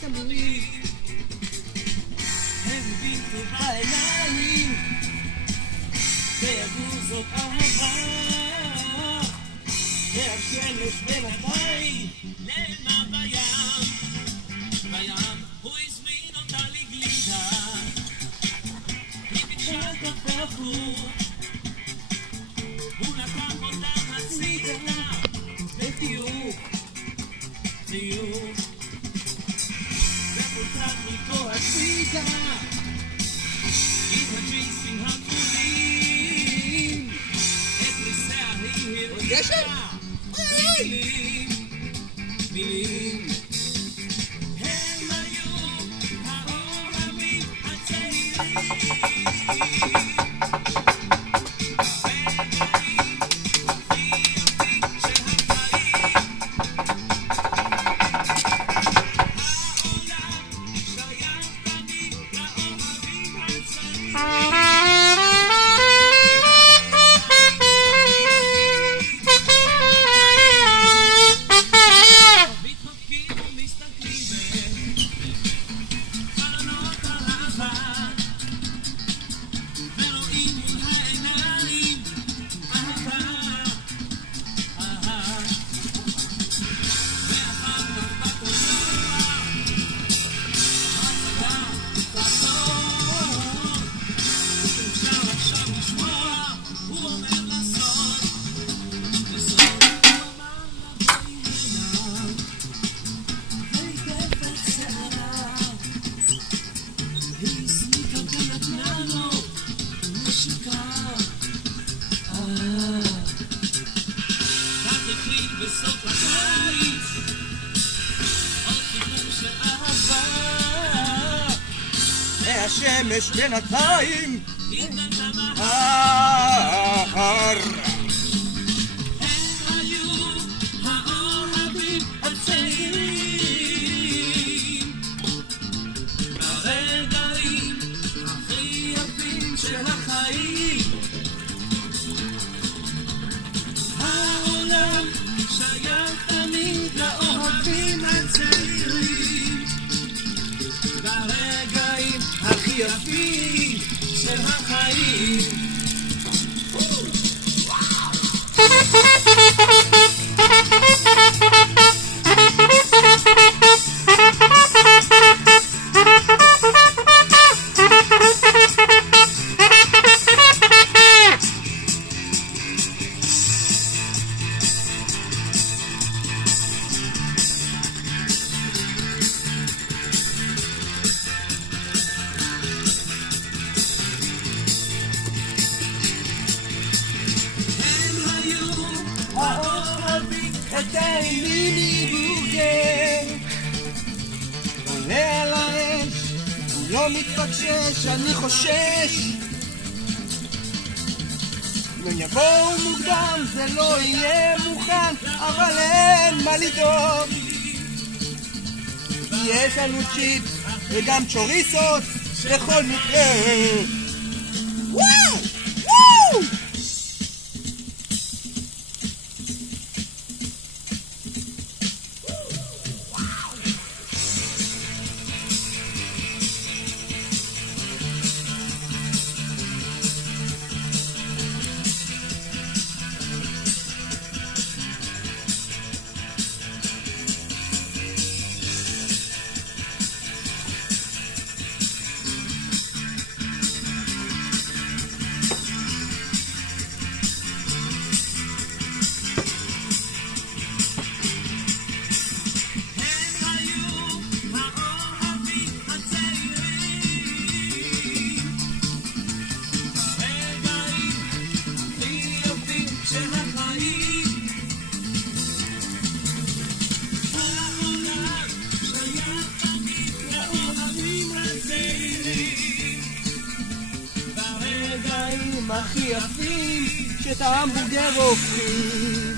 תמיד הם ביטו בעיניים וידעו זאת אהבה והשמש בינתיים נעלמה בים הוא הזמין אותה לגלידה היא ביקשה קפה הפוך הוא לקח אותה הצידה לטיוף ופותח איתו הצידה עם הג'ינסים הכחולים את ריסיה היא הרגישה מילים הם היו האוהבים הצעירים בסוף הקיץ עוד סיפור של אהבה והשמש בינתיים התנתה בהר הם היו האוהבים הצעירים ברגעים הכי יפים של החיים העולם שייך תמיד לאוהבים הצעירים ברגעים הכי יפים של החיים האוהבים עדיין מיני בוגר עולה על האש הוא לא מתפקשש אני חושש אם יבואו מוקדם זה לא יהיה מוכן אבל אין מה לדאוג יש לנו צ'יפס וגם צ'וריסות לכל מקרה וואו! וואו! הכי יפים שאת ההמבורגר הופכים